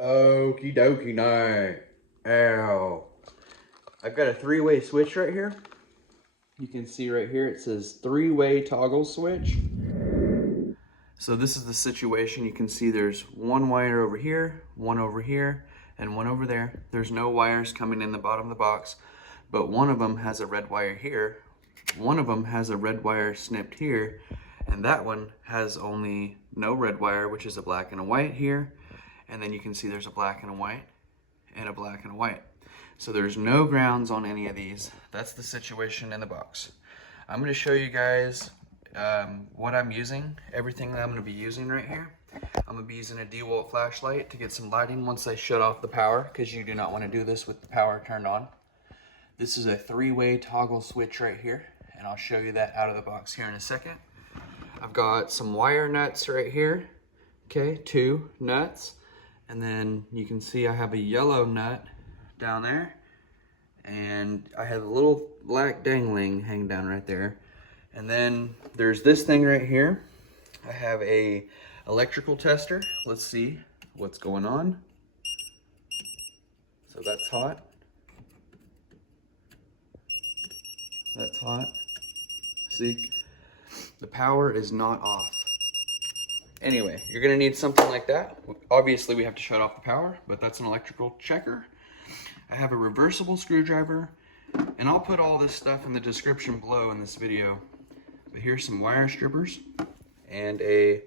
Okie dokie night. Ow. I've got a three-way switch right here. You can see right here it says three-way toggle switch. So this is the situation. You can see there's one wire over here, and one over there. There's no wires coming in the bottom of the box, but one of them has a red wire here. One of them has a red wire snipped here, and that one has only no red wire, which is a black and a white here. And then you can see there's a black and a white and a black and a white. So there's no grounds on any of these. That's the situation in the box. I'm going to show you guys what I'm using, everything that I'm going to be using right here. I'm going to be using a DeWalt flashlight to get some lighting once I shut off the power, because you do not want to do this with the power turned on. This is a three-way toggle switch right here, and I'll show you that out of the box here in a second. I've got some wire nuts right here, okay, 2 nuts, and then you can see I have a yellow nut down there, and I have a little black dangling hanging down right there. And then there's this thing right here. I have a electrical tester. Let's see what's going on. So that's hot. That's hot. See? The power is not off. Anyway, you're gonna need something like that. Obviously we have to shut off the power, but that's an electrical checker. I have a reversible screwdriver, and I'll put all this stuff in the description below in this video. But here's some wire strippers and a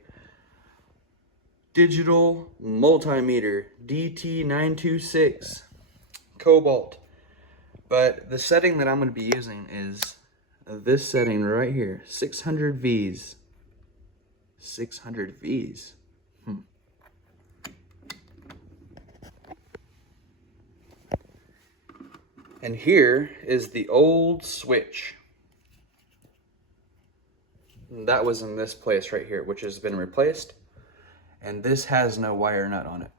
digital multimeter DT926 Cobalt. But the setting that I'm going to be using is this setting right here, 600 Vs. 600 Vs. And here is the old switch. That was in this place right here, which has been replaced. And this has no wire nut on it.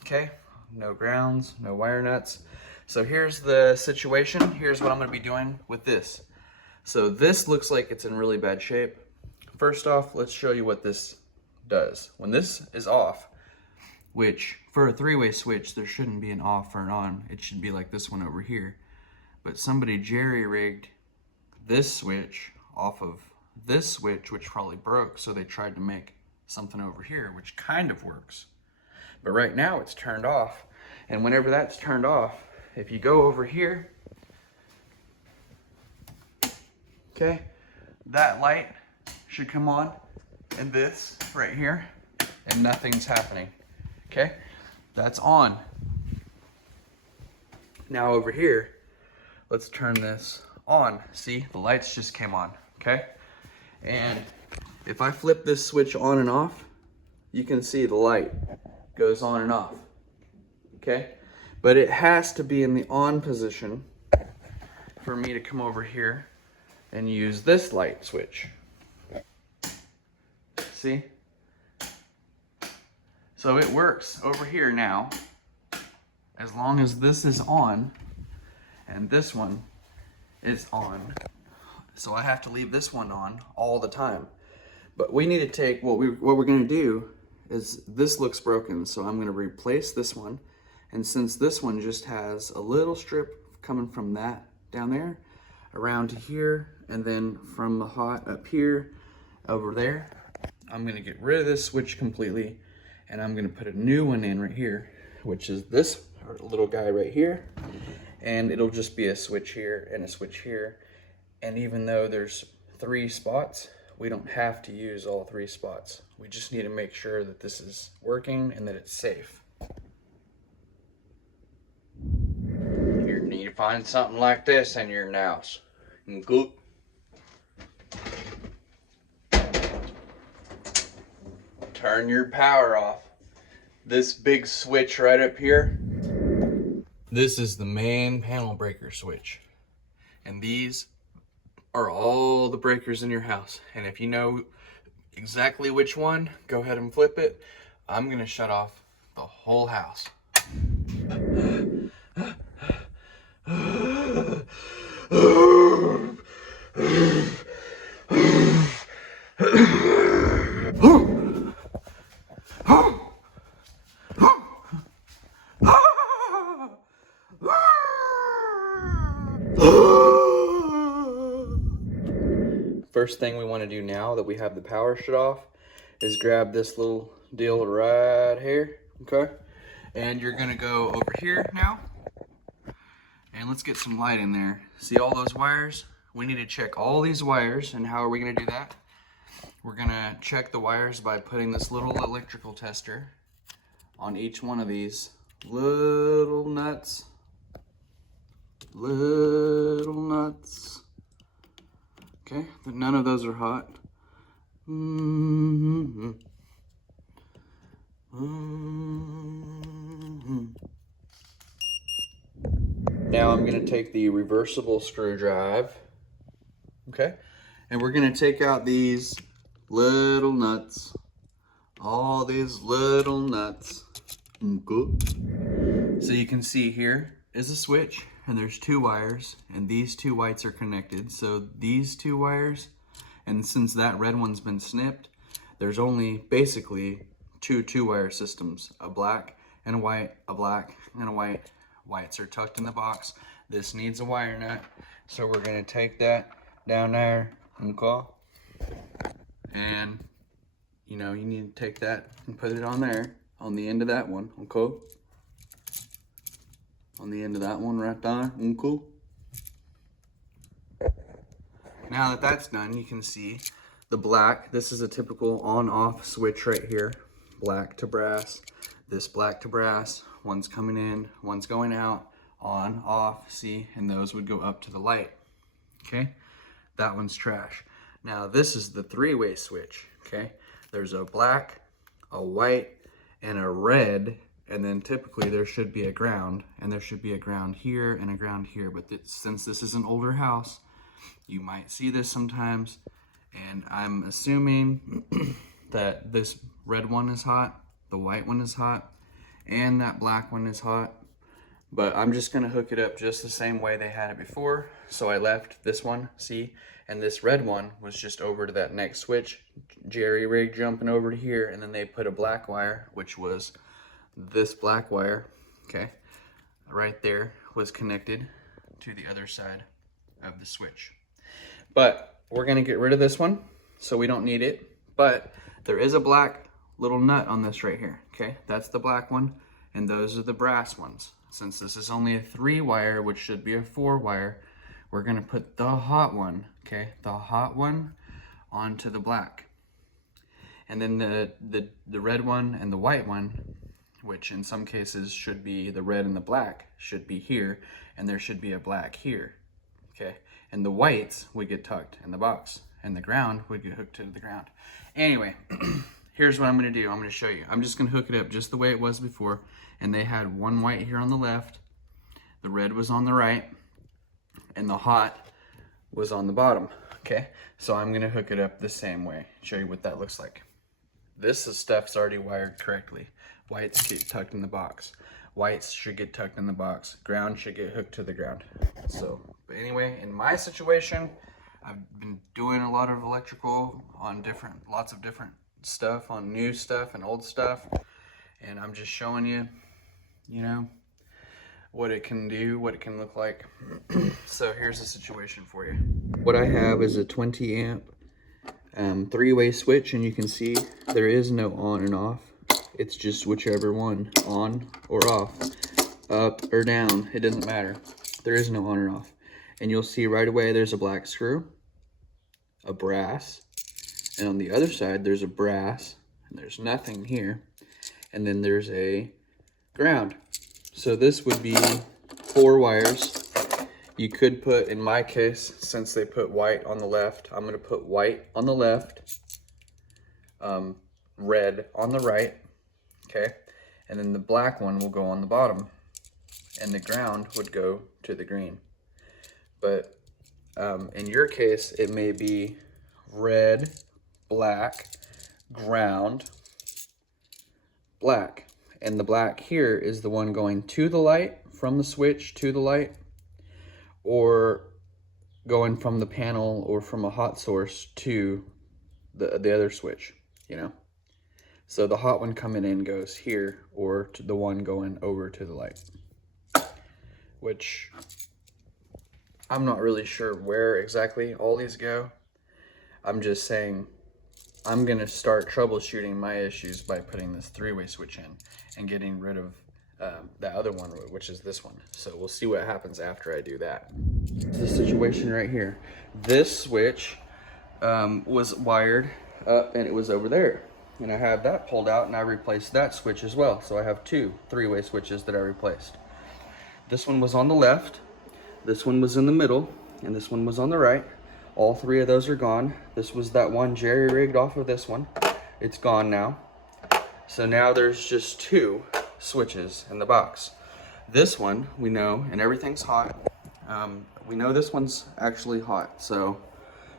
Okay, no grounds, no wire nuts. So here's the situation. Here's what I'm gonna be doing with this. So this looks like it's in really bad shape. First off, let's show you what this does. When this is off, which for a three-way switch, there shouldn't be an off or an on. It should be like this one over here. But somebody jerry-rigged this switch off of this switch, which probably broke, so they tried to make something over here, which kind of works. But right now it's turned off, and whenever that's turned off, if you go over here, okay, that light should come on, and this right here, and nothing's happening. Okay, that's on. Now over here, let's turn this on. See, the lights just came on, okay? And if I flip this switch on and off, you can see the light goes on and off, okay? But it has to be in the on position for me to come over here and use this light switch. See? So it works over here now, as long as this is on and this one is on. So I have to leave this one on all the time. But we need to take, what we're gonna do is, this looks broken, so I'm gonna replace this one. And since this one just has a little strip coming from that down there, around to here, and then from the hot up here, over there, I'm gonna get rid of this switch completely, and I'm gonna put a new one in right here, which is this little guy right here. And it'll just be a switch here and a switch here. And even though there's 3 spots, we don't have to use all 3 spots. We just need to make sure that this is working and that it's safe. You need to find something like this in your house. Good. Turn your power off. This big switch right up here, this is the main panel breaker switch. And these are all the breakers in your house. And if you know exactly which one, go ahead and flip it. I'm gonna shut off the whole house. first thing we want to do now that we have the power shut off is grab this little deal right here, okay? And you're gonna go over here now, and let's get some light in there. See all those wires? We need to check all these wires, and how are we gonna do that? We're gonna check the wires by putting this little electrical tester on each one of these little nuts. Okay, none of those are hot. Now I'm gonna take the reversible screw drive, okay? And we're gonna take out these little nuts, all these little nuts. So you can see here is a switch, and there's 2 wires, and these 2 whites are connected. So these 2 wires, and since that red one's been snipped, there's only basically 2 2-wire systems, a black and a white, a black and a white. Whites are tucked in the box. This needs a wire nut, so we're gonna take that down there, okay? And you know, you need to take that and put it on there, on the end of that one, okay? On the end of that one right there, okay? Now that that's done, you can see the black. This is a typical on-off switch right here. Black to brass, this black to brass. One's coming in, one's going out, on, off, see? And those would go up to the light, okay? That one's trash. Now this is the 3-way switch, okay? There's a black, a white, and a red, and then typically there should be a ground, and there should be a ground here and a ground here, but since this is an older house, you might see this sometimes, and I'm assuming that this red one is hot, the white one is hot, and that black one is hot, but I'm just gonna hook it up just the same way they had it before. So I left this one, see, and this red one was just over to that next switch, jerry rig jumping over to here, and then they put a black wire, which was this black wire, okay, right there, was connected to the other side of the switch. But we're gonna get rid of this one, so we don't need it, but there is a black little nut on this right here, okay? That's the black one, and those are the brass ones. Since this is only a 3-wire, which should be a 4-wire, we're gonna put the hot one, okay? The hot one onto the black. And then the red one and the white one, which in some cases should be the red and the black, should be here, and there should be a black here, okay? And the whites would get tucked in the box, and the ground would get hooked to the ground. Anyway, here's what I'm gonna do. I'm gonna show you. I'm just gonna hook it up just the way it was before, and they had one white here on the left, the red was on the right, and the hot was on the bottom, okay? So I'm gonna hook it up the same way, show you what that looks like. This stuff's already wired correctly. Whites get tucked in the box. Whites should get tucked in the box. Ground should get hooked to the ground. So, but anyway, in my situation, I've been doing a lot of electrical on lots of different stuff, on new stuff and old stuff. And I'm just showing you, you know, what it can do, what it can look like. So here's the situation for you. What I have is a 20 amp 3-way switch, and you can see there is no on and off. It's just whichever one, on or off, up or down, it doesn't matter. There is no on or off. And you'll see right away there's a black screw, a brass, and on the other side there's a brass, and there's nothing here. And then there's a ground. So this would be 4 wires. You could put, in my case, since they put white on the left, I'm gonna put white on the left, red on the right, okay? And then the black one will go on the bottom, and the ground would go to the green. But in your case, it may be red, black, ground, black. And the black here is the one going to the light, from the switch to the light, or going from the panel or from a hot source to the other switch, you know? So the hot one coming in goes here, or to the one going over to the light, which I'm not really sure where exactly all these go. I'm just saying I'm gonna start troubleshooting my issues by putting this three-way switch in and getting rid of the other one, which is this one. So we'll see what happens after I do that. The situation right here. This switch was wired up and it was over there. And I had that pulled out and I replaced that switch as well. So I have two three-way switches that I replaced. This one was on the left, this one was in the middle, and this one was on the right. All three of those are gone. This was that one jerry-rigged off of this one. It's gone now. So now there's just two switches in the box. This one, we know, and everything's hot. We know this one's actually hot, so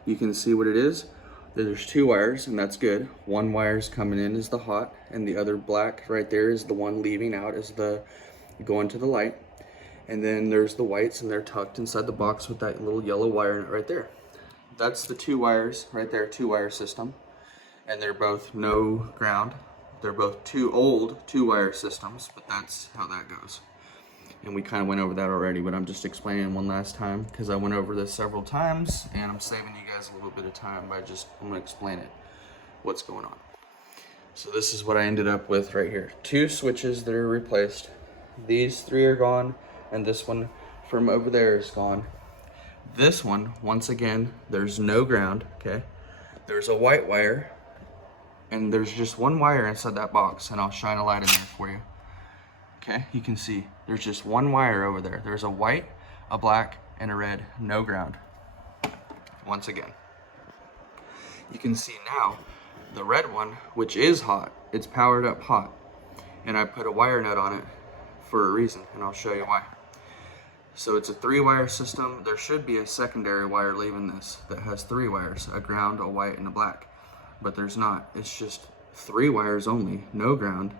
you can see what it is. There's two wires, and that's good. One wire's coming in is the hot, and the other black right there is the one leaving out is the going to the light. And then there's the whites, and they're tucked inside the box with that little yellow wire in it right there. That's the two wires right there, two-wire system. And they're both no ground. They're both two old two-wire systems, but that's how that goes. And we kind of went over that already, but I'm just explaining one last time because I went over this several times, and I'm saving you guys a little bit of time by I'm gonna explain it, what's going on. So this is what I ended up with right here. Two switches that are replaced. These three are gone, and this one from over there is gone. This one, once again, there's no ground, okay? There's a white wire, and there's just one wire inside that box, and I'll shine a light in there for you. Okay, you can see there's just one wire over there. There's a white, a black, and a red, no ground. Once again. You can see now the red one, which is hot, it's powered up hot. And I put a wire nut on it for a reason, and I'll show you why. So it's a three-wire system. There should be a secondary wire leaving this that has three wires, a ground, a white, and a black. But there's not. It's just three wires only, no ground,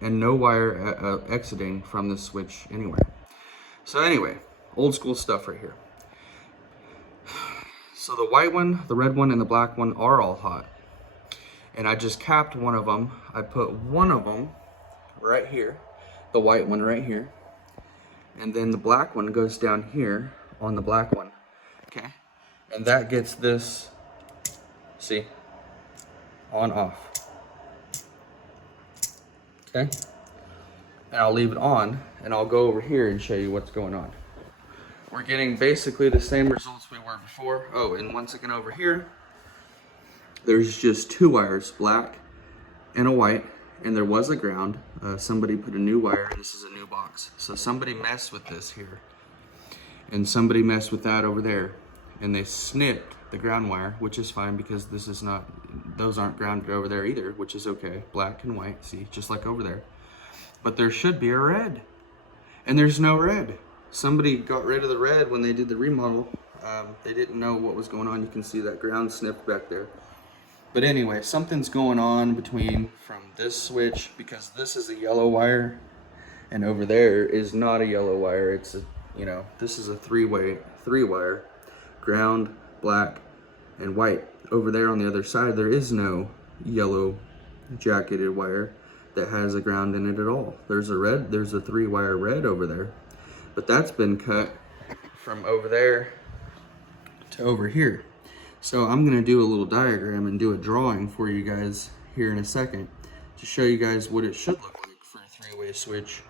and no wire exiting from this switch anywhere. So anyway, old school stuff right here. So the white one, the red one, and the black one are all hot. And I just capped one of them. I put one of them right here, the white one right here. And then the black one goes down here on the black one, okay? And that gets this, see, on off. Okay, and I'll leave it on, and I'll go over here and show you what's going on. We're getting basically the same results we were before. Oh, and once again over here, there's just two wires, black and a white, and there was a ground. Somebody put a new wire, this is a new box. So somebody messed with this here, and somebody messed with that over there, and they snipped the ground wire, which is fine because this is not, those aren't grounded over there either, which is okay. Black and white, see, just like over there. But there should be a red, and there's no red. Somebody got rid of the red when they did the remodel. They didn't know what was going on. You can see that ground snipped back there. But anyway, something's going on from this switch, because this is a yellow wire, and over there is not a yellow wire. It's a, this is a three wire, ground, black, and white. Over there on the other side, there is no yellow jacketed wire that has a ground in it at all. There's a three-wire red over there, but that's been cut from over there to over here. So I'm gonna do a little diagram and do a drawing for you guys here in a second to show you guys what it should look like for a three-way switch.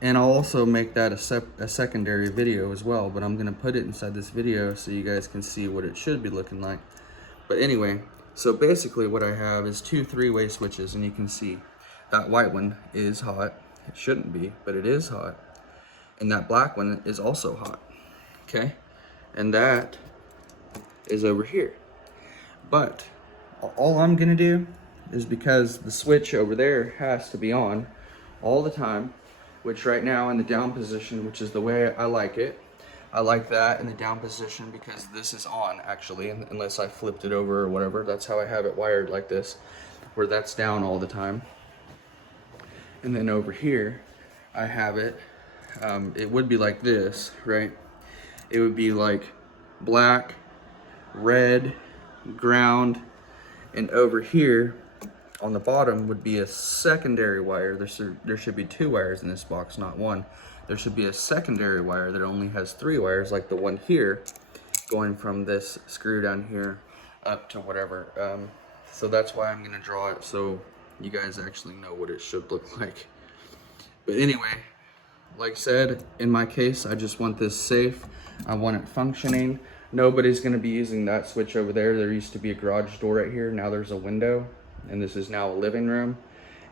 And I'll also make that a secondary video as well, but I'm gonna put it inside this video so you guys can see what it should be looking like. But anyway, so basically what I have is two three-way switches, and you can see that white one is hot. It shouldn't be, but it is hot. And that black one is also hot, okay? And that is over here. But all I'm gonna do is, because the switch over there has to be on all the time, which right now in the down position, which is the way I like it, I like that in the down position because this is on actually, unless I flipped it over or whatever. That's how I have it wired like this, where that's down all the time. And then over here, I have it, it would be like this, right? It would be like black, red, ground, and over here on the bottom would be a secondary wire. There should be two wires in this box, not one. There should be a secondary wire that only has three wires, like the one here, going from this screw down here up to whatever. So that's why I'm gonna draw it so you guys actually know what it should look like. But anyway, like I said, in my case, I just want this safe. I want it functioning. Nobody's gonna be using that switch over there. There used to be a garage door right here. Now there's a window, and this is now a living room.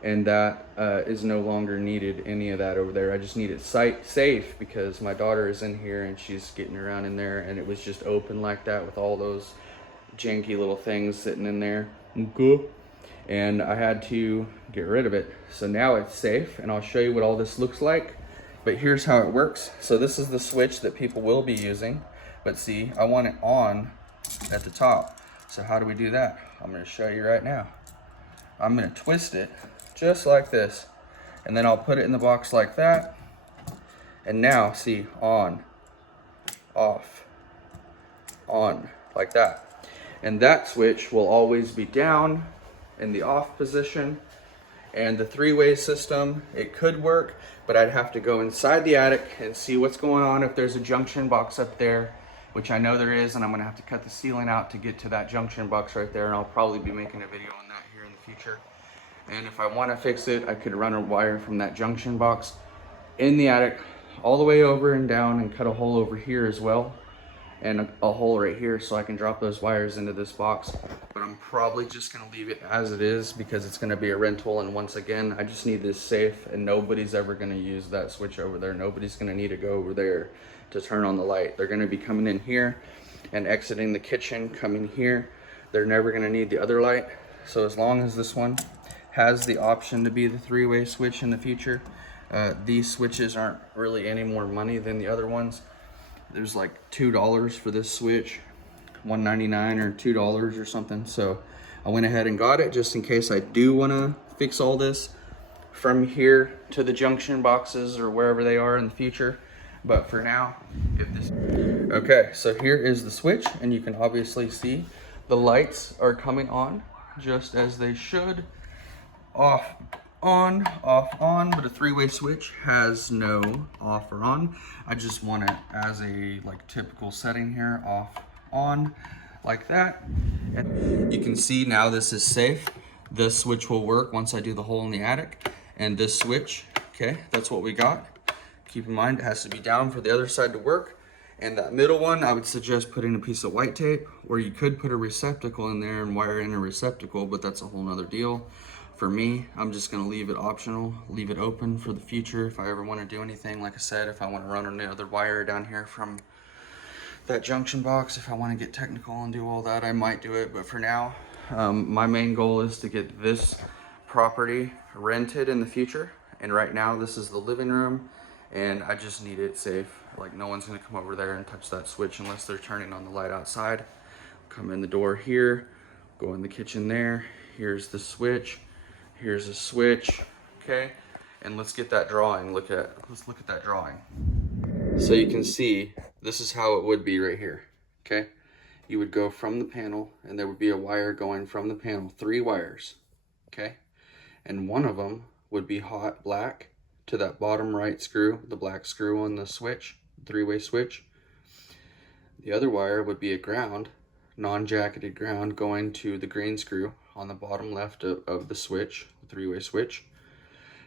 And that is no longer needed, any of that over there. I just need it safe because my daughter is in here and she's getting around in there, and it was just open like that with all those janky little things sitting in there. Okay. And I had to get rid of it. So now it's safe, and I'll show you what all this looks like. But here's how it works. So this is the switch that people will be using. But see, I want it on at the top. So how do we do that? I'm gonna show you right now. I'm gonna twist it just like this, and then I'll put it in the box like that. And now see, on, off, on, like that. And that switch will always be down in the off position. And the three-way system, it could work, but I'd have to go inside the attic and see what's going on if there's a junction box up there, which I know there is, and I'm gonna have to cut the ceiling out to get to that junction box right there, and I'll probably be making a video on that here in the future. And if I want to fix it, I could run a wire from that junction box in the attic all the way over and down, and cut a hole over here as well, and a hole right here, so I can drop those wires into this box. But I'm probably just gonna leave it as it is because it's gonna be a rental, and once again, I just need this safe, and nobody's ever gonna use that switch over there. Nobody's gonna need to go over there to turn on the light. They're gonna be coming in here and exiting the kitchen, coming here. They're never gonna need the other light. So as long as this one has the option to be the three-way switch in the future, these switches aren't really any more money than the other ones. There's like $2 for this switch, $1.99 or $2 or something. So I went ahead and got it just in case I do want to fix all this from here to the junction boxes or wherever they are in the future. But for now, okay, so here is the switch, and you can obviously see the lights are coming on just as they should. Off, on, off, on, but a three-way switch has no off or on. I just want it as a like typical setting here, off, on, like that. And you can see now this is safe. This switch will work once I do the hole in the attic. And this switch, okay, that's what we got. Keep in mind it has to be down for the other side to work. And that middle one, I would suggest putting a piece of white tape, or you could put a receptacle in there and wire in a receptacle, but that's a whole nother deal. For me, I'm just gonna leave it optional, leave it open for the future if I ever wanna do anything. Like I said, if I wanna run another wire down here from that junction box, if I wanna get technical and do all that, I might do it. But for now, my main goal is to get this property rented in the future. And right now, this is the living room, and I just need it safe. Like, no one's gonna come over there and touch that switch unless they're turning on the light outside. Come in the door here, go in the kitchen there. Here's the switch. Here's a switch, okay? And let's get that drawing. Let's look at that drawing. So you can see, this is how it would be right here, okay? You would go from the panel, and there would be a wire going from the panel, 3 wires, okay? And one of them would be hot black to that bottom right screw, the black screw on the switch, 3-way switch. The other wire would be a ground, non-jacketed ground, going to the green screw on the bottom left of the switch, the 3-way switch.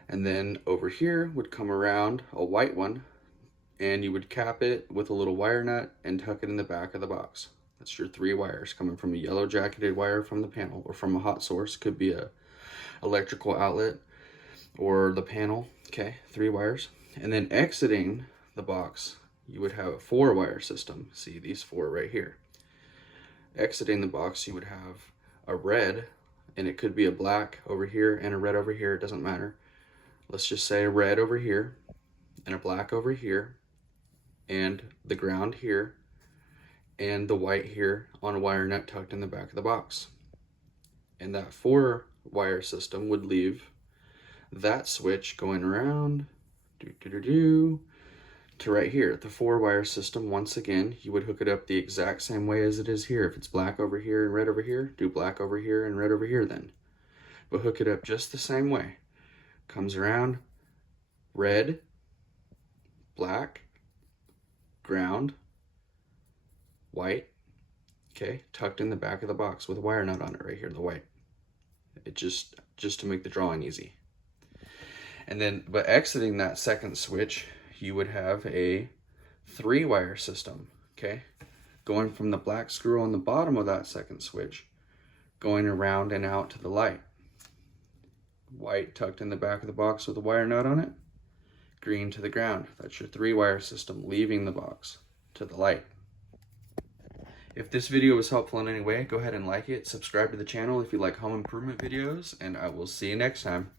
And then over here would come around a white one, and you would cap it with a little wire nut and tuck it in the back of the box. That's your 3 wires coming from a yellow jacketed wire from the panel, or from a hot source. Could be a electrical outlet or the panel, okay? 3 wires. And then exiting the box, you would have a 4-wire system. See these 4 right here. Exiting the box, you would have a red, and it could be a black over here and a red over here, it doesn't matter. Let's just say a red over here and a black over here, and the ground here, and the white here on a wire nut tucked in the back of the box. And that 4-wire system would leave that switch going around to right here. The 4-wire system, once again, you would hook it up the exact same way as it is here. If it's black over here and red over here, do black over here and red over here then. But hook it up just the same way. Comes around, red, black, ground, white, Okay, tucked in the back of the box with a wire nut on it right here, the white. It just to make the drawing easy. And then, but exiting that second switch, you would have a 3-wire system, okay? Going from the black screw on the bottom of that second switch, going around and out to the light. White tucked in the back of the box with a wire nut on it. Green to the ground. That's your 3-wire system leaving the box to the light. If this video was helpful in any way, go ahead and like it. Subscribe to the channel if you like home improvement videos, and I will see you next time.